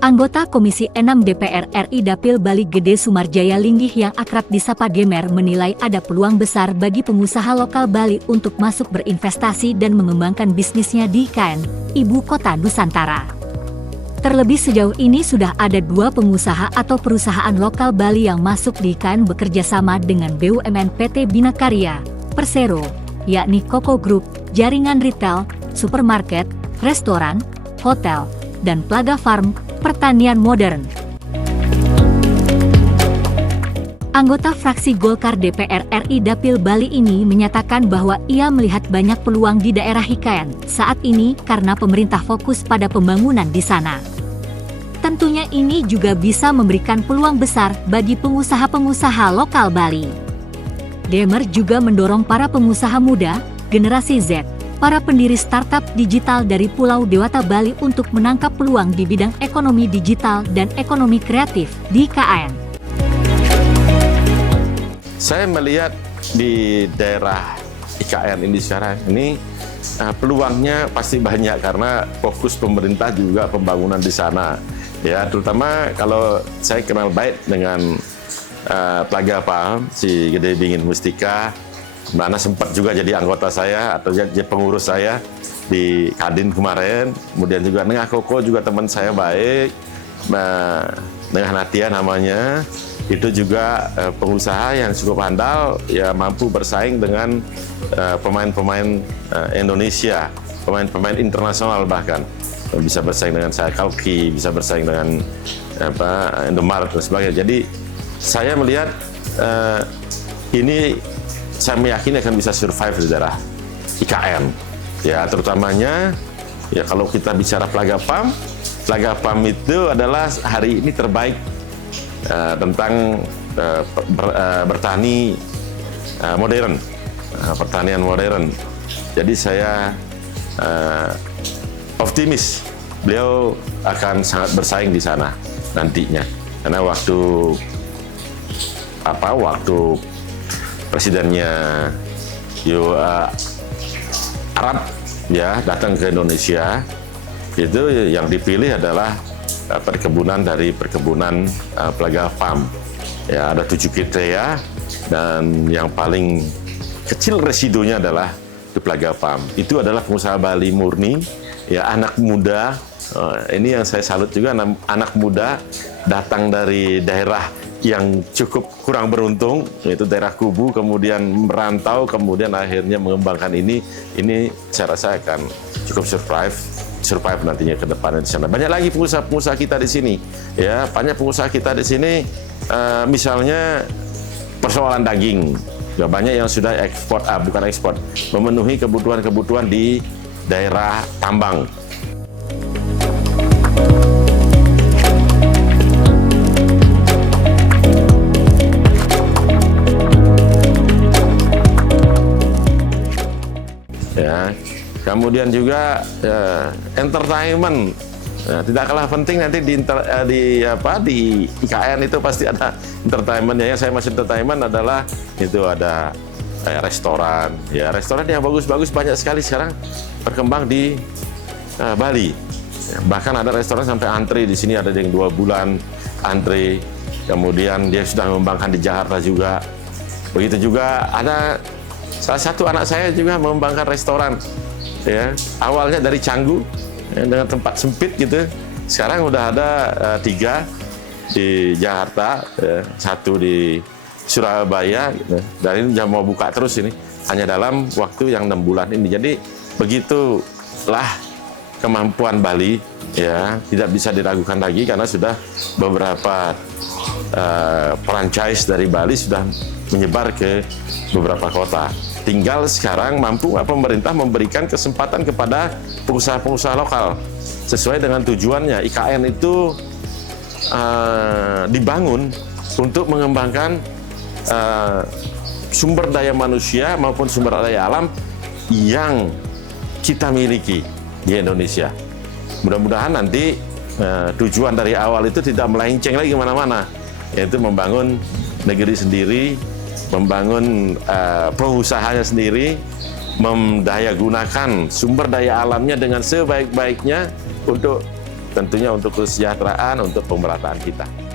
Anggota Komisi 6 DPR RI Dapil Bali Gede Sumarjaya Linggih yang akrab disapa Gemer menilai ada peluang besar bagi pengusaha lokal Bali untuk masuk berinvestasi dan mengembangkan bisnisnya di IKN, Ibu Kota Nusantara. Terlebih sejauh ini sudah ada 2 pengusaha atau perusahaan lokal Bali yang masuk di IKN bekerja sama dengan BUMN PT Bina Karya, Persero, yakni Koko Group, jaringan retail, supermarket, restoran, hotel, dan Plaga Farm, pertanian modern. Anggota fraksi Golkar DPR RI Dapil Bali ini menyatakan bahwa ia melihat banyak peluang di daerah IKN saat ini karena pemerintah fokus pada pembangunan di sana. Tentunya ini juga bisa memberikan peluang besar bagi pengusaha-pengusaha lokal Bali. Gemer juga mendorong para pengusaha muda, generasi Z, para pendiri startup digital dari Pulau Dewata Bali untuk menangkap peluang di bidang ekonomi digital dan ekonomi kreatif di IKN. Saya melihat di daerah IKN ini sekarang ini peluangnya pasti banyak karena fokus pemerintah juga pembangunan di sana. Ya, terutama kalau saya kenal baik dengan Plaga Farm, si Gede Bingin Mustika, mana sempat juga jadi anggota saya atau jadi pengurus saya di Kadin kemarin. Kemudian juga Nengah Koko juga teman saya baik, Nengah Natia namanya. Itu juga pengusaha yang cukup handal, ya mampu bersaing dengan pemain-pemain Indonesia, pemain-pemain internasional bahkan. Bisa bersaing dengan saya Kalki, bisa bersaing dengan Indomaret dan sebagainya. Jadi saya melihat ini saya meyakini akan bisa survive di daerah IKN. Ya, terutamanya ya kalau kita bicara Plaga Farm itu adalah hari ini terbaik tentang bertani modern, pertanian modern. Jadi saya optimis beliau akan sangat bersaing di sana nantinya. Karena waktu presidennya Arab ya datang ke Indonesia, itu yang dipilih adalah perkebunan Plaga Farm. Ya, ada 7 kriteria dan yang paling kecil residunya adalah di Plaga Farm. Itu adalah pengusaha Bali murni, ya anak muda. Ini yang saya salut juga, anak muda datang dari daerah yang cukup kurang beruntung, yaitu daerah Kubu, kemudian merantau, kemudian akhirnya mengembangkan ini saya rasa akan cukup survive nantinya ke depannya di sana. Banyak lagi pengusaha-pengusaha kita di sini, ya banyak pengusaha kita di sini, misalnya persoalan daging, ya banyak yang sudah bukan ekspor, memenuhi kebutuhan di daerah tambang. Ya, kemudian juga entertainment, tidak kalah penting nanti di IKN itu pasti ada entertainment. Ya, saya masih entertainment adalah itu ada restoran, ya restoran yang bagus-bagus banyak sekali sekarang berkembang di Bali. Ya, bahkan ada restoran sampai antri di sini, ada yang 2 bulan antri. Kemudian dia sudah mengembangkan di Jakarta juga. Begitu juga ada salah satu anak saya juga mengembangkan restoran, ya awalnya dari Canggu ya, dengan tempat sempit gitu, sekarang udah ada 3 di Jakarta, ya, 1 di Surabaya, gitu. Dan ini sudah mau buka terus ini hanya dalam waktu yang 6 bulan ini. Jadi begitulah kemampuan Bali, ya tidak bisa diragukan lagi karena sudah beberapa franchise dari Bali sudah menyebar ke beberapa kota. Tinggal sekarang mampu pemerintah memberikan kesempatan kepada pengusaha-pengusaha lokal sesuai dengan tujuannya. IKN itu dibangun untuk mengembangkan sumber daya manusia maupun sumber daya alam yang kita miliki di Indonesia. Mudah-mudahan nanti tujuan dari awal itu tidak melenceng lagi kemana-mana, yaitu membangun negeri sendiri, membangun pengusahanya sendiri, mendayagunakan sumber daya alamnya dengan sebaik-baiknya untuk tentunya untuk kesejahteraan, untuk pemerataan kita.